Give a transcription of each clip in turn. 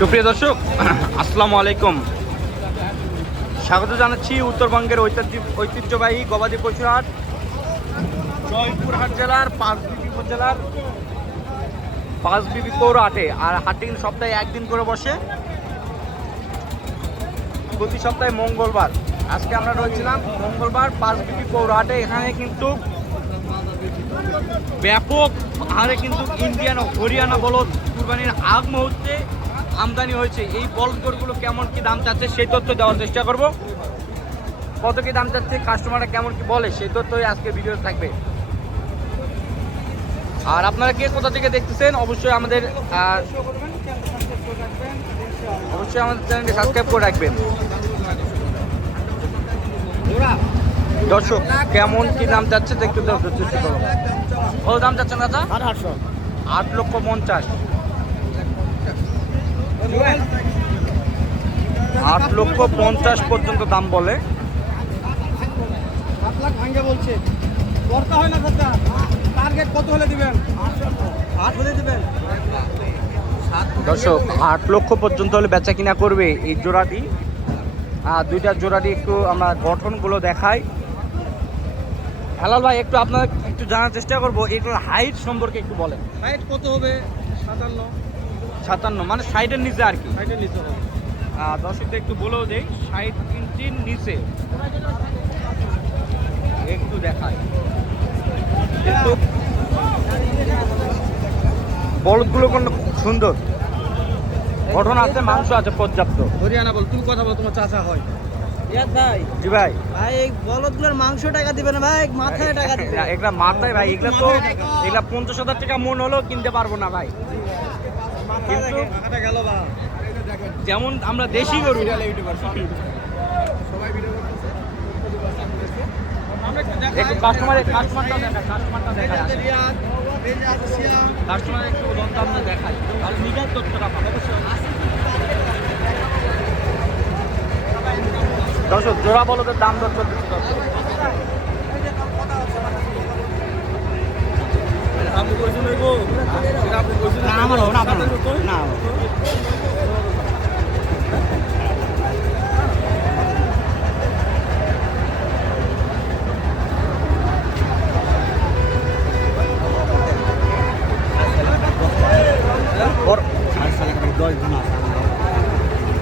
সুপ্রিয় দর্শক, আসসালামু আলাইকুম। স্বাগত জানাচ্ছি উত্তরবঙ্গের ঐতিহ্যবাহী গবাদি পশুর হাট, জয়পুরহাট জেলার পাঁচবিবি উপজেলার পাঁচবিবি পৌর হাটে। আর হাটটি কিন্তু সপ্তাহে একদিন করে বসে, প্রতি সপ্তাহে মঙ্গলবার। আজকে আমরা রয়েছিলাম মঙ্গলবার পাঁচবিবি পৌর হাটে। এখানে কিন্তু ব্যাপক হারে কিন্তু ইন্ডিয়ান ও হরিয়ানা বলদ কুরবানির আগ মুহূর্তে আমদানি হয়েছে। এই বলদ গরুগুলো কেমন কি দাম চাচ্ছে সেই তথ্য দেওয়ার চেষ্টা করব। কত কি দাম চাচ্ছে, কাস্টমাররা কেমন কি বলে সেই তথ্যই আজকে ভিডিও থাকবে। আর আপনারা কে কোথা থেকে দেখতেছেন অবশ্যই আমাদের চ্যানেলটি সাবস্ক্রাইব করে রাখবেন। দর্শক, কেমন কি দাম চাচ্ছে দেখতে চেষ্টা করো। কত দাম চাচ্ছেন দাদা? 8,50,000। 8,50,000 পর্যন্ত দাম বলে। দর্শক, 8 লক্ষ পর্যন্ত হলে বেচা কিনা করবে এই জোড়াটি। দুইটা জোড়াটি একটু আমরা গঠনগুলো দেখাই। হেলাল ভাই, একটু আপনার একটু জানার চেষ্টা করবো এগুলোর হাইট সম্পর্কে একটু বলেন। হাইট কত হবে? 57, মানে 60-এর নিচে আর কি। 60-এর নিচে হবে। দর্শকদের একটু বলেও দেই, 60 ইঞ্চির নিচে একটু দেখায়। কিন্তু বলদগুলো কিন্তু খুব সুন্দর, গঠন আছে, মাংস আছে পর্যাপ্ত। হরিয়ানা বল, তুমি কথা বল, তোমার চাচা হয়। ভাই, জি ভাই, ভাই এই বলদগুলোর মাংস টাকা দিবে না ভাই, মাথায় টাকা দিবে। এগুলা মাথায় ভাই, এগুলা 50,000 টাকা মন হলেও কিনতে পারবো না ভাই। কিন্তু মাথাটা গেল বা যেমন আমরা দেশি গরু, একটু কাস্টমারটা দেখায় কাস্টমার একটু দামটা দেখায়, তাহলে নিজের তথ্যটা পাবো। দর্শক, জোড়া বলদের দাম দর চলতেছে।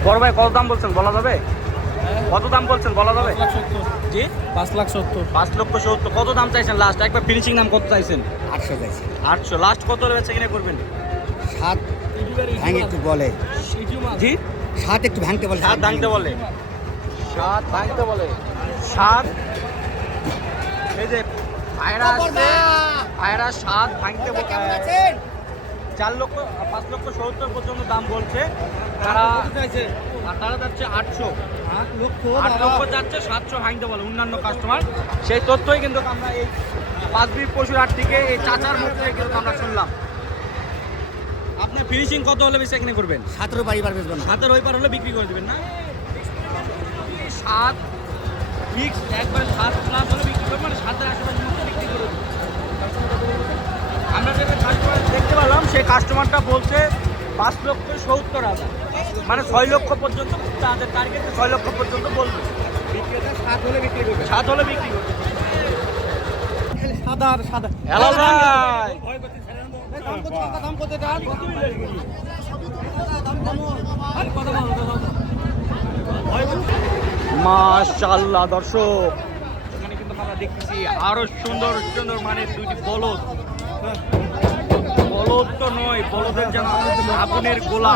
বড় ভাই, কত দাম বলছেন বলা যাবে? কত দাম বলছেন বলা যাবে? জি, 5,70,000। 5,70,000। কত দাম চাইছেন লাস্ট? একবার ফিনিশিং দাম কত চাইছেন? 800 চাইছে। 800 লাস্ট। কত বেচা কিনা করবেন? 7 ভাঙে একটু বলে। জি, 7 একটু ভাঙতে বলে। 7 ভাঙতে বলে। 7 ভাঙতে বলে। 7, এই যে ভাইরা আসছে, ভাইরা 7 ভাঙতে বলে। 5,70,000 পর্যন্ত দাম বলছে তারা। তারা যাচ্ছে 800, 8 লক্ষ যাচ্ছে, 700 ভাঙতে বলে অন্যান্য কাস্টমার। সেই তথ্যই কিন্তু আমরা এই পাঁচবিবি পশুর হাট থেকে এই চাচার মুখ থেকে কিন্তু আমরা শুনলাম। আপনি ফিনিশিং কত হলে বেশি এখানে করবেন? 17 বাড়ি বার বেচবেন না। 7-এর ওই পার হলে বিক্রি করে দেবেন না? 7 ফিক্স, একবার 7 প্লাস হলে বিক্রি করবেন, মানে 7-এর আশেপাশে বিক্রি করে দেবেন। আমরা যেটা কাস্টমার দেখতে পেলাম, সেই কাস্টমারটা বলছে 5,70,000, মানে 6 লক্ষ পর্যন্ত তাদের টার্গেট। 6 লক্ষ পর্যন্ত বলবে। বিক্রেতা 7 হলে বিক্রি করবে। 7 হলে বিক্রি করবে। সাদা আর সাদা। হ্যালো ভাই, মাশাআল্লাহ। দর্শক, এখানে কিন্তু আমরা দেখতেছি আরো সুন্দর সুন্দর মানের দুইটি বলদ। বলদ তো নয়, বলদের যেন আগুনের গোলা।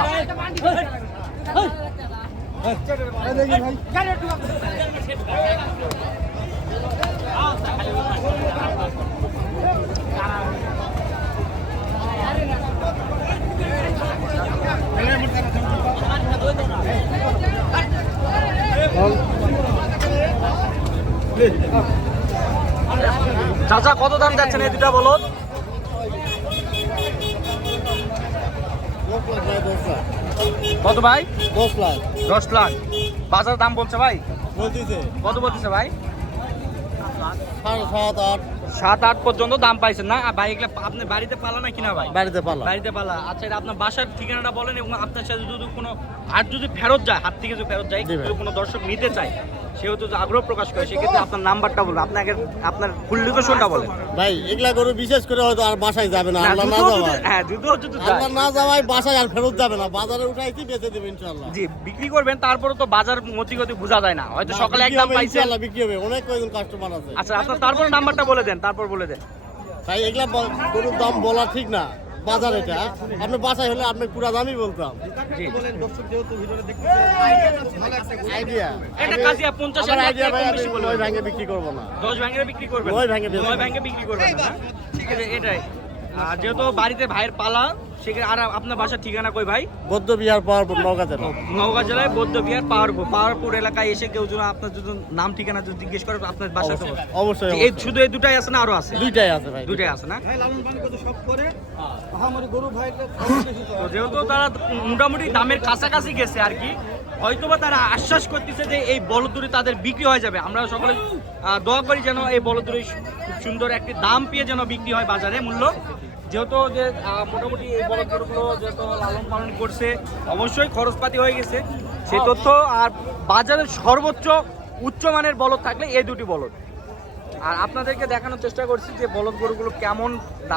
চাচা, কত দাম যাচ্ছেন এই দুটা বলদ? কত ভাই? 10 লাখ। 10 লাখ বাজার দাম বলছে ভাই। বলতেছে কত বলতেছে ভাই? 7.5, 8। 7-8 পর্যন্ত দাম পাইছেন না ভাই? এগুলো আপনি বাড়িতে পালা না কিনা ভাই? বাড়িতে পালা। বাড়িতে পালা। আচ্ছা, এটা আপনার বাসার ঠিকানাটা বলেন এবং আপনার সাথে যদি কোনো হাট যদি ফেরত যায়, হাত থেকে যদি ফেরত যায়, জি ভাই। যদি কোনো দর্শক নিতে চায়, সেও তো আগ্রহ প্রকাশ করে, সেক্ষেত্রে আপনার নাম্বারটা বলুন, আপনাকে আপনার ফুল লোকেশনটা বলেন। ভাই এগুলা গরু বিশেষ করে হয়তো আর বাসায় যাবে না, আল্লাহ না যাওয়ায়। হ্যাঁ, দুধ হচ্ছে তো যায়। আল্লাহ না যাওয়ায় বাসায় আর ফেরত যাবে না, বাজারে উঠাইছি বেচে দেবে ইনশাআল্লাহ। জি, বিক্রি করবেন, তারপরে তো বাজার মতিগতি বোঝা যায় না, হয়তো সকালে বিক্রি একদম হবে, পাইছেন। ইনশাআল্লাহ বিক্রি হবে, অনেক কয়েকজন কাস্টমার আছে। আচ্ছা, আপনার তারপরে নাম্বারটা বলে দেন, তারপর বলে দেন। তাই এগুলা গরুর দাম বলা ঠিক না, বাজার এটা। আপনি বাসায় হলে আপনি পুরা দামই বলতাম। জি, দর্শক যেহেতু ভিডিওটা দেখতেছে আইডিয়া এটা কাজিয়া 50 আমার এর আইডিয়া ভাই, কম আমি বেশি বলবেন। নয় ভাঙে বিক্রি করবো না। 10 ভাঙে বিক্রি করবেন? 9 ভাঙে বেচবো। 9 ভাঙে বিক্রি করবেন না? ঠিক আছে, এটাই। আর যেহেতু বাড়িতে ভাইয়ের পালা, সেখানে আর আপনার বাসার ঠিকানা কই ভাই? বৌদ্ধ বিহার পাওয়ার পর নওগাঁ জেলা। নওগাঁ জেলায় বৌদ্ধ বিহার পাওয়ারপুর এলাকায় এসে কেউ যদি আপনার যদি নাম ঠিকানা যদি জিজ্ঞেস করে আপনার বাসা তো অবশ্যই এই শুধু এই দুটাই আছে না আরো আছে? দুইটাই আছে ভাই। দুটাই আছে না? ভাই লালন পালন কত সব করে আমার গরু ভাইকে বেশি তো যেহেতু তারা মোটামুটি দামের কাছাকাছি গেছে আর কি, হয়তোবা তারা আশ্বাস করতেছে যে এই বলদুরি তাদের বিক্রি হয়ে যাবে। আমরা সকলে দোয়া করি যেন এই বলদুরি খুব সুন্দর একটি দাম পেয়ে যেন বিক্রি হয় বাজারে মূল্য। যেহেতু যে মোটামুটি এই বলদগুলো যেহেতু লালন পালন করছে, অবশ্যই খরচপাতি হয়ে গেছে সেই তথ্য। আর বাজারের সর্বোচ্চ উচ্চমানের বলদ থাকলে এই দুটি বলদ। আর আপনাদেরকে দেখানোর চেষ্টা করছি যে বলদ গরুগুলো কেমন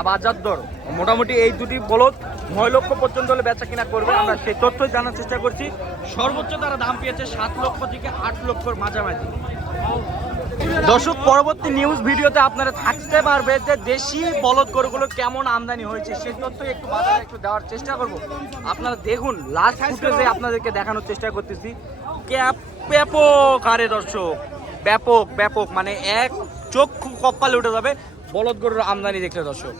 বাজার দর। মোটামুটি এই দুটি বলদ 9 লক্ষ পর্যন্ত হলে বেচা কিনা করবে, আমরা সেই তথ্যই জানার চেষ্টা করছি। সর্বোচ্চ তারা দাম পেয়েছে 7 লক্ষ থেকে 8 লক্ষর মাঝামাঝি। দর্শক, পরবর্তী নিউজ ভিডিওতে আপনারা থাকতে পারবে যে দেশি বলদ গরুগুলো কেমন আমদানি হয়েছে সেই তথ্য একটু বাজারে একটু দেওয়ার চেষ্টা করব। আপনারা দেখুন, লাস্ট ফুটেজে আপনাদেরকে দেখানোর চেষ্টা করতেছি। ব্যাপক হারে দর্শক, ব্যাপক ব্যাপক, মানে এক চক্ষু কপালে উঠে যাবে বলদ গরুর আমদানি দেখলে দর্শক।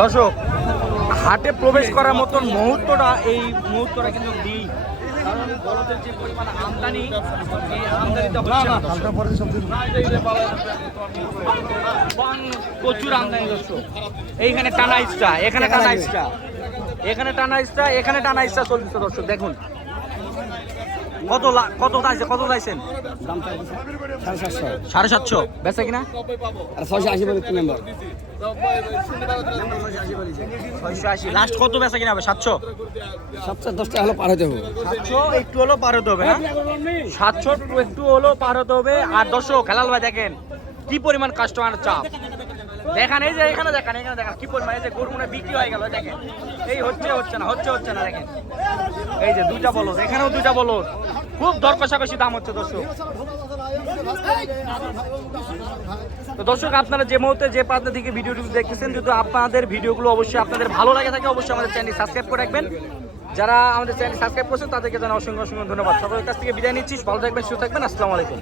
দর্শক, হাটে প্রবেশ করার মতন মুহূর্তটা এই মুহূর্তটা কিন্তু নেই, কারণ বলদের যে পরিমাণ আমদানি, এই আমদানিটা হচ্ছে না দর্শক। প্রচুর আমদানি দর্শক। এইখানে টানা ইস্টা, এখানে টানা ইস্টা, এখানে টানা ইস্টা, এখানে টানা ইস্টা চলছে দর্শক। দেখুন কত চাইছে, কত চাইছেন? 750 বেচা কিনা 680 বলে 3 নাম্বার 680। লাস্ট কত বেচা কিনা হবে? 700? 710 টাকা হলো পার হতে হবে। 700 একটু হলো পার হতে হবে না? 700 একটু হলো পার হতে হবে। আর দর্শক, হেলাল ভাই দেখেন কি পরিমাণ কাস্টমার চাপ। দেখেন এই যে এখানে দেখেন, এখানে দেখেন কি পরিমাণ, এই যে গরু মনে বিক্রি হয়ে গেল, দেখেন এই হচ্ছে না দেখেন, এই যে দুইটা বলদ, এখানেও দুইটা বলদ, খুব দর কষাকষি দাম হচ্ছে দর্শক। তো দর্শক, আপনারা যে মুহূর্তে যে প্রান্ত থেকে ভিডিওটি দেখতেছেন, যদি আপনাদের ভিডিওগুলো অবশ্যই আপনাদের ভালো লাগে থাকে, অবশ্যই আমাদের চ্যানেল সাবস্ক্রাইব করে রাখবেন। যারা আমাদের চ্যানেল সাবস্ক্রাইব করছেন তাদেরকে জানাই অসংখ্য ধন্যবাদ। সকলের কাছ থেকে বিদায় নিচ্ছি। ভালো থাকবেন, সুস্থ থাকবেন। আসসালামু আলাইকুম।